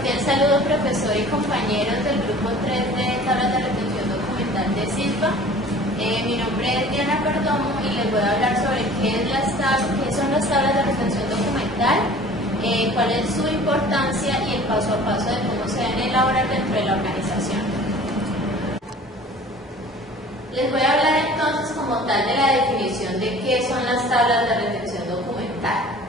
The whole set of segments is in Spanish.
cordial saludo, profesor y compañeros del grupo 3 de tablas de retención documental de SISBA. Mi nombre es Diana Perdomo y les voy a hablar sobre qué son las tablas de retención documental, cuál es su importancia y el paso a paso de cómo se deben elaborar dentro de la organización. Les voy a hablar entonces como tal de la definición de qué son las tablas de retención documental.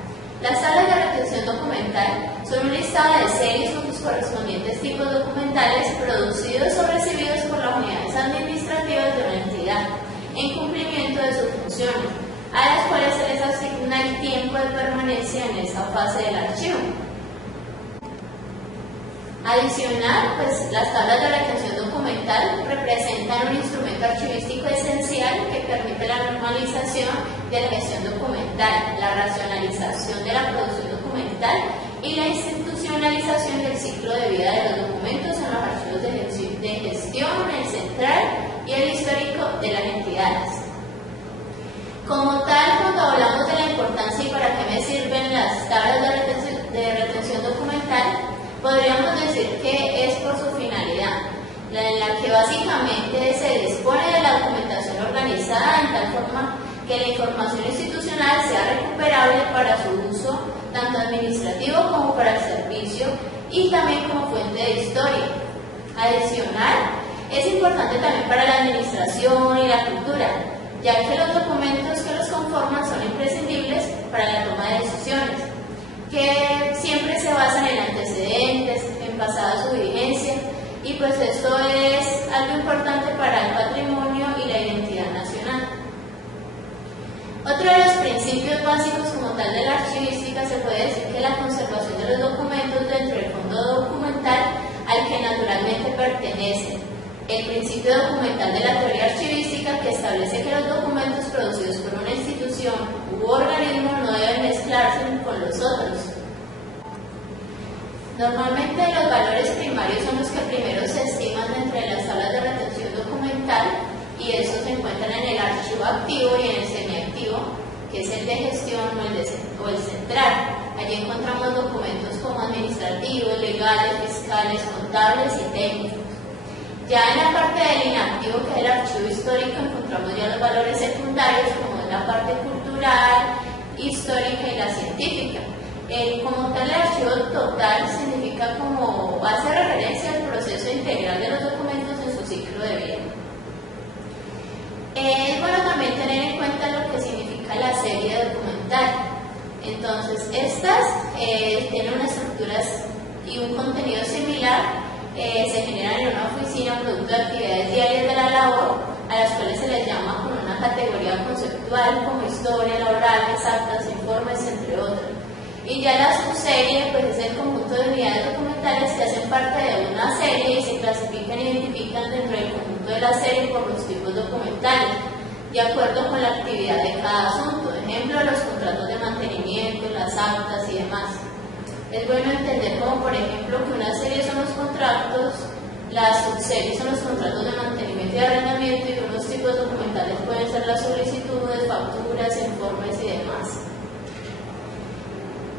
Las tablas de retención documental son un listado de series con sus correspondientes tipos documentales producidos o recibidos por las unidades administrativas de una entidad en cumplimiento de sus funciones, a las cuales se les asigna el tiempo de permanencia en esta fase del archivo. Adicional, las tablas de retención documental representan un instrumento archivístico esencial que permite la normalización de la gestión documental, la racionalización de la producción documental y la institucionalización del ciclo de vida de los documentos en los archivos de gestión, el central y el histórico de las entidades. Como tal, cuando hablamos de la importancia y para qué me sirven las tablas de retención documental, podríamos decir que es por su finalidad, en la que básicamente se dispone de la documentación organizada en tal forma que la información institucional sea recuperable para su uso, tanto administrativo como para el servicio y también como fuente de historia. Adicional, es importante también para la administración y la cultura, ya que los documentos que los conforman son imprescindibles para la toma de decisiones, que siempre se basan en antecedentes, en pasada su vigencia, y pues esto es algo importante para el patrimonio y la identidad nacional. Otro de los principios básicos como tal de la archivística se puede decir que la conservación de los documentos dentro del fondo documental al que naturalmente pertenecen. El principio documental de la teoría archivística que establece que los documentos producidos por una institución u organismo no deben mezclarse con los otros. Normalmente los valores primarios son los que primero se estiman dentro de las tablas de retención documental y estos se encuentran en el archivo activo y en el semiactivo, que es el de gestión o el central. Allí encontramos documentos como administrativos, legales, fiscales, contables y técnicos. Ya en la parte del inactivo, que es el archivo histórico, encontramos ya los valores secundarios, como es la parte cultural, histórica y la científica. Como tal, el archivo total significa como hace referencia al proceso integral de los documentos en su ciclo de vida. Es bueno también tener en cuenta lo que significa la serie documental. Entonces, estas tienen unas estructuras y un contenido similar, se generan en una oficina producto de actividades diarias de la labor, a las cuales se les llama con una categoría conceptual como historia, laborales, actas, informes, entre otros. Y ya la subserie pues es el conjunto de unidades documentales que hacen parte de una serie y se clasifican e identifican dentro del conjunto de la serie por los tipos documentales, de acuerdo con la actividad de cada asunto, ejemplo, los contratos de mantenimiento, las actas y demás. Es bueno entender como, por ejemplo, que una serie son los contratos, las subseries son los contratos de mantenimiento y arrendamiento y unos tipos documentales pueden ser las solicitudes, facturas, informes y demás.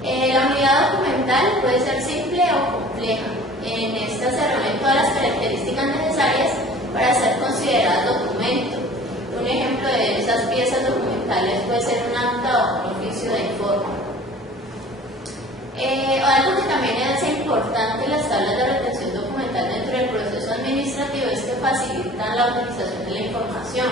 La unidad documental puede ser simple o compleja. En esta se reúnen todas las características necesarias para ser consideradas documento. Un ejemplo de estas piezas documentales puede ser un acta o un oficio de informe. Algo que también es importante en las tablas de retención documental dentro del proceso administrativo es que facilitan la utilización de la información,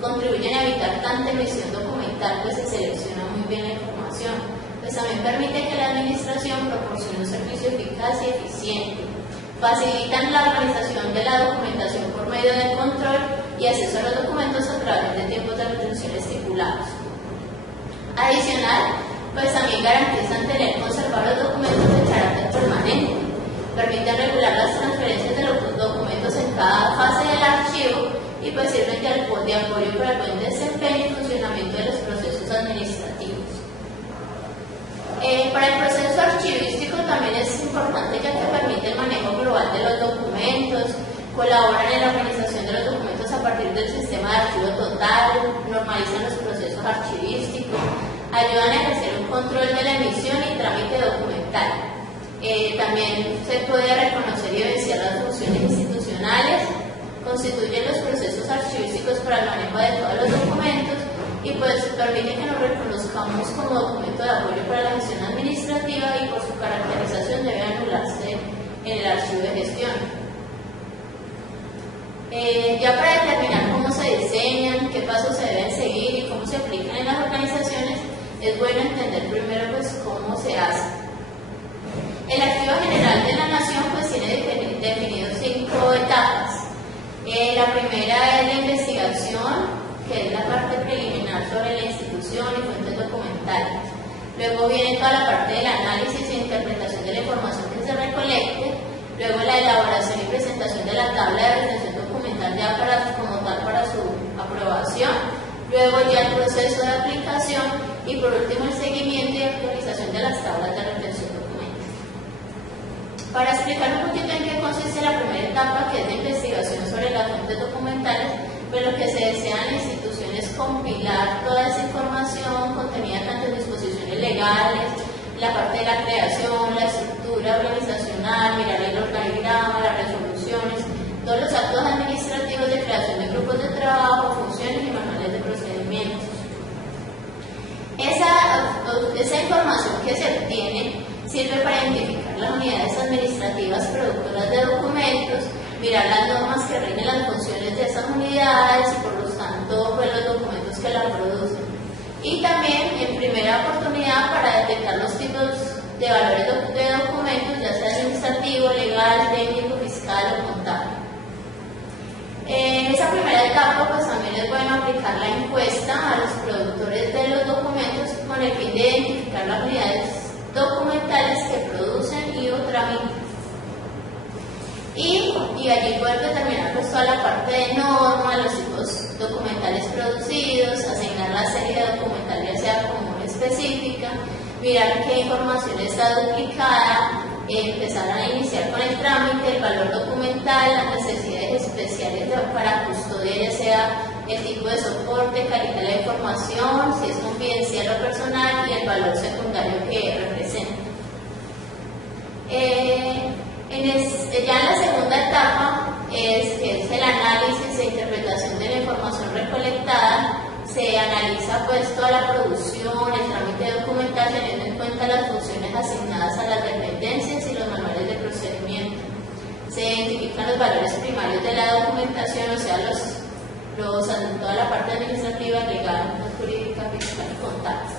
contribuyen a evitar tanta emisión documental, pues se selecciona muy bien la información, pues también permite que la administración proporcione un servicio eficaz y eficiente, facilitan la organización de la documentación por medio del control y acceso a los documentos a través de tiempos de retención estipulados. Adicional, pues también garantizan tener conservados los documentos de carácter permanente, permiten regular las transferencias de los documentos en cada fase del archivo y pues sirven de apoyo para el buen desempeño y funcionamiento de los procesos administrativos. Para el proceso archivístico también es importante ya que permite el manejo global de los documentos, colaboran en la organización de los documentos a partir del sistema de archivo total, normalizan los procesos archivísticos, ayudan a ejercer un control de la emisión y trámite documental. También se puede reconocer y evidenciar las funciones institucionales, constituye los procesos archivísticos para el manejo de todos los documentos y pues permite que nos reconozcamos como documento de apoyo para la gestión administrativa y por su caracterización debe anularse en el archivo de gestión. Ya para determinar cómo se diseñan, qué pasos se deben seguir y cómo se aplican en las organizaciones, es bueno entender primero pues cómo se hace. El Archivo General de la Nación pues tiene definido 5 etapas. La primera es la investigación, que es la parte preliminar sobre la institución y fuentes documentales. Luego viene toda la parte del análisis e interpretación de la información que se recolecte. Luego la elaboración y presentación de la tabla de retención documental ya como tal para su aprobación. Luego ya el proceso de aplicación y por último el seguimiento y actualización de las tablas de retención documental. Para explicar un poquito en qué consiste la primera etapa, que es la investigación sobre las fuentes documentales, pues lo que se desea en la institución es compilar toda esa información contenida tanto en disposiciones legales, la parte de la creación, la estructura organizacional, mirar el organigrama, las resoluciones, todos los actos administrativos de creación de grupos de trabajo, funciones y manuales de procedimientos. Esa información que se obtiene sirve para identificar las unidades administrativas productoras de documentos, mirar las normas que rigen las funciones de esas unidades y por lo tanto pues, los documentos que las producen. Y también en primera oportunidad para detectar los tipos de valores de documentos, ya sea administrativo, legal, técnico, fiscal o contable. En esa primera etapa pues también es bueno aplicar la encuesta a los productores de los documentos con el fin de identificar las unidades documentales que producen y o tramitan. Y allí poder determinar pues, toda la parte de norma, los tipos documentales producidos, asignar la serie de documental ya sea común o específica, mirar qué información está duplicada, empezar a iniciar con el trámite, el valor documental, las necesidades especiales para custodia, ya sea el tipo de soporte, calidad de la información, si es confidencial o personal y el valor secundario que representa. Ya en la segunda etapa, que es el análisis e interpretación de la información recolectada, se analiza pues toda la producción, el trámite documental, teniendo en cuenta las funciones asignadas a las dependencias y los manuales de procedimiento. Se identifican los valores primarios de la documentación, o sea, toda la parte administrativa, legal, jurídica, fiscal y contable.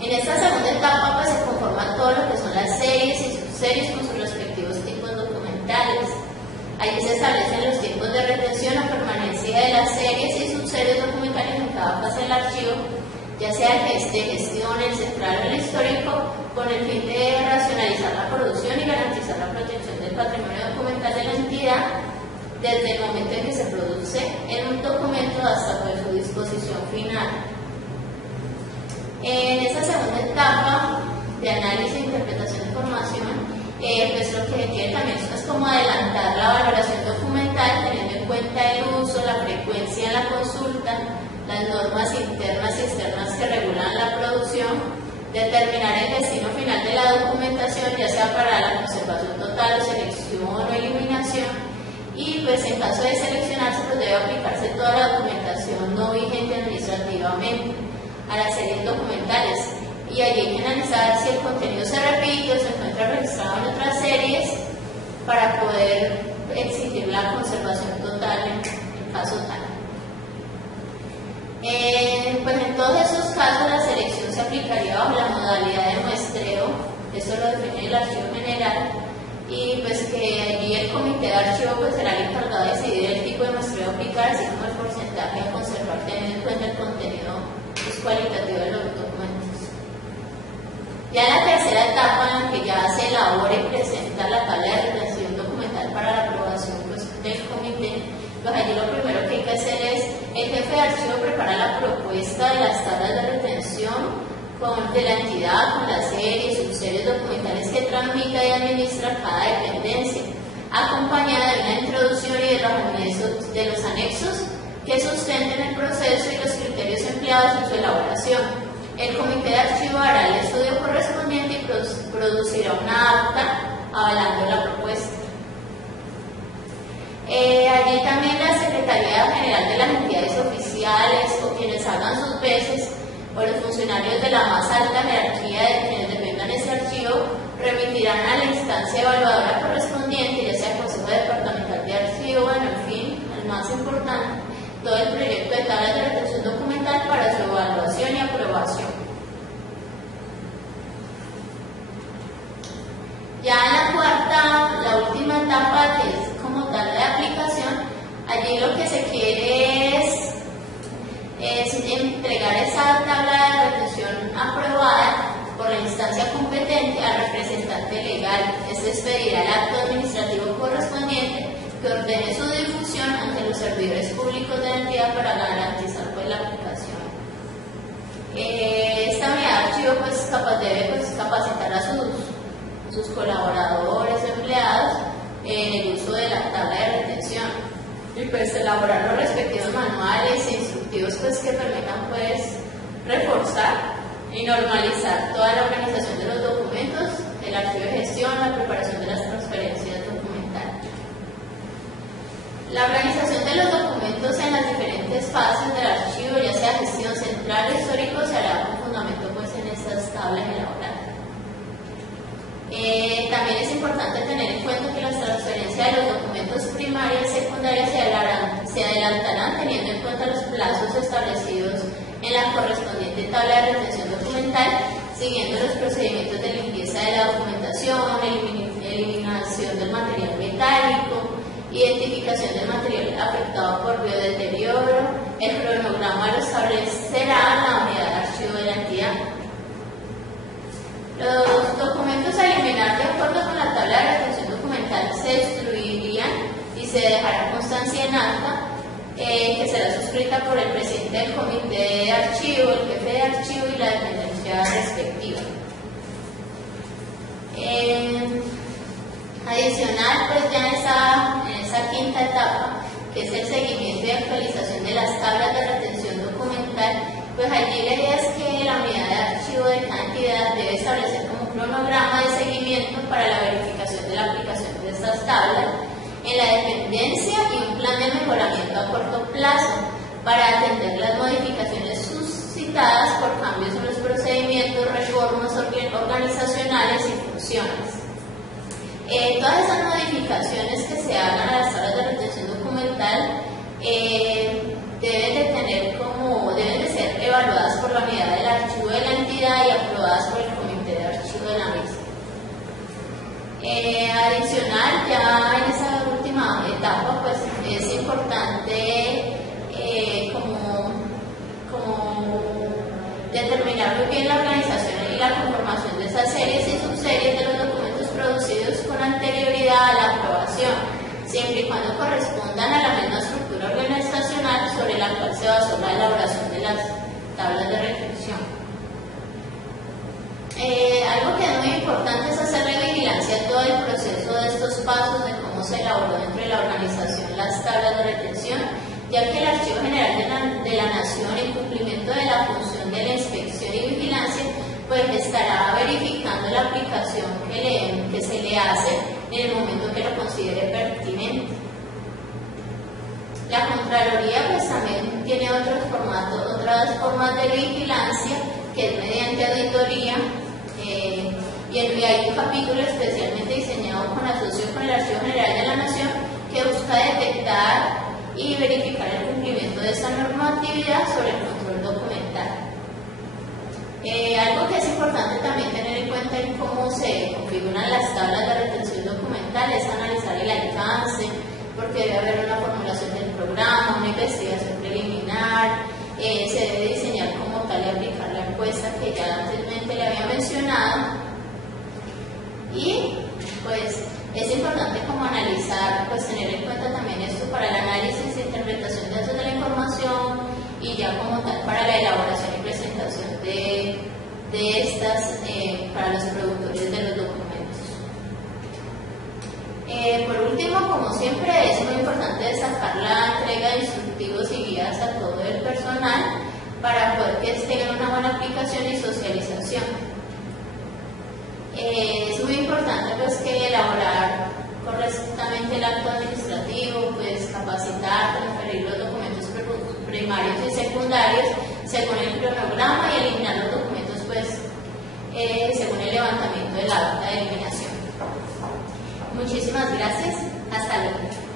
En esta segunda etapa pues, se conforman todo lo que son las series y subseries con sus respectivos tipos documentales. Allí se establecen los tiempos de retención o permanencia de las series y subseries documentales en cada fase del archivo, ya sea el de gestión, el central o el histórico, con el fin de racionalizar la producción y garantizar la protección del patrimonio documental de la entidad desde el momento en que se produce en un documento hasta pues, su disposición final. En esa segunda etapa de análisis e interpretación de información, pues lo que quiere también es como adelantar la valoración documental teniendo en cuenta el uso, la frecuencia en la consulta, las normas internas y externas que regulan la producción, determinar el destino final de la documentación, ya sea para la conservación total o selección o eliminación, y pues en caso de seleccionarse pues debe aplicarse toda la documentación no vigente administrativamente a las series documentales. Y allí hay que analizar si el contenido se repite o se encuentra registrado en otras series para poder exigir la conservación total en caso tal. Pues en todos esos casos la selección se aplicaría bajo la modalidad de muestreo, eso lo define el Archivo General, y pues que allí el comité de archivo pues será el encargado de decidir el tipo de muestreo a aplicar, así como el porcentaje a conservar teniendo en cuenta el contenido pues, cualitativo de los documentos. Ya en la tercera etapa, en la que ya se elabora y presenta la tabla de retención documental para la aprobación pues, del comité, pues allí lo primero que hay que hacer es, el jefe de archivo prepara la propuesta de las tablas de retención de la entidad, con las series, subseries documentales que tramita y administra cada dependencia, acompañada de una introducción y de los anexos que sustenten el proceso y los criterios empleados en su elaboración. El comité de archivo hará el estudio correspondiente y producirá una acta avalando la propuesta. Allí también la Secretaría General de las entidades oficiales o quienes hagan sus veces o los funcionarios de la más alta jerarquía de quienes dependan ese archivo remitirán a la instancia evaluadora correspondiente, ya sea el Consejo Departamental de Archivo, bueno, en fin, el más importante, todo el proyecto de tablas de retención documental para su evaluación y aprobación. Ya en la cuarta, la última etapa, que es como tal de aplicación, allí lo que se quiere es entregar esa tabla de retención aprobada por la instancia competente al representante legal. Este expedirá el acto administrativo correspondiente que ordene su difusión ante los servidores públicos de la entidad para garantizar pues, la aplicación. Esta unidad de archivo debe capacitar a sus colaboradores o empleados en el uso de la tabla de retención y pues elaborar los respectivos manuales e instructivos pues, que permitan pues, reforzar y normalizar toda la organización de los documentos, el archivo de gestión, la preparación de las transferencias documentales. La organización de los documentos en las diferentes fases del archivo, ya sea gestión central o histórico, se hará con fundamento pues, en estas tablas elaboradas. También es importante tener en cuenta que las transferencias de los documentos primarios y secundarios se adelantarán teniendo en cuenta los plazos establecidos en la correspondiente tabla de retención documental, siguiendo los procedimientos de limpieza de la documentación, eliminación del material metálico, identificación del material afectado por biodeterioro. El cronograma lo establecerá la unidad de archivo de la entidad. Los documentos a eliminar de acuerdo con la tabla de retención documental se destruirían y se dejará constancia en acta que será suscrita por el presidente del comité de archivo, el jefe de archivo y la dependencia respectiva. Adicional, pues ya en esa quinta etapa, que es el seguimiento y actualización de las tablas de retención documental, pues allí la idea es que la unidad de archivo de cada entidad debe establecer como un cronograma de seguimiento para la verificación de la aplicación de estas tablas en la dependencia y un plan de mejoramiento a corto plazo para atender las modificaciones suscitadas por cambios en los procedimientos, reformas organizacionales y funciones. Todas esas modificaciones que se hagan a las tablas de retención documental deben de ser evaluadas por la unidad del archivo de la entidad y aprobadas por el comité de archivo de la misma. Adicional, ya en esa última etapa, pues es importante como determinar muy bien la organización y la conformación de esas series y subseries de los documentos producidos con anterioridad a la aprobación, siempre y cuando correspondan a la misma estructura organizacional sobre la cual se basó la elaboración de las tablas de retención. Algo que es muy importante es hacerle vigilancia a todo el proceso de estos pasos de cómo se elaboró dentro de la organización las tablas de retención, ya que el Archivo General de la Nación, en cumplimiento de la función de la inspección y vigilancia, pues estará verificando la aplicación que se le hace en el momento que lo considere pertinente. La Contraloría pues también tiene otras formas de vigilancia, que es mediante auditoría, y hay un capítulo especialmente diseñado con asocio con el Archivo General de la Nación que busca detectar y verificar el cumplimiento de esa normatividad sobre el control documental. Algo que es importante también tener en cuenta en cómo se configuran las tablas de retención documental es analizar el alcance, porque debe haber una formulación del programa, una investigación preliminar, se debe diseñar como tal y aplicar la encuesta que ya anteriormente le había mencionado, y pues es importante como analizar, pues tener en cuenta también esto para el análisis e interpretación de datos de la información y ya como tal para la elaboración y presentación de estas para los productores de los documentos. Por último, como siempre, es muy importante destacar la entrega de instructivos y guías a todo el personal para poder que tengan una buena aplicación y socialización. Es muy importante pues que elaborar correctamente el acto administrativo, pues capacitar, transferir los documentos primarios y secundarios según el cronograma y eliminar los documentos pues según el levantamiento de la acta de eliminación. Muchísimas gracias, hasta luego.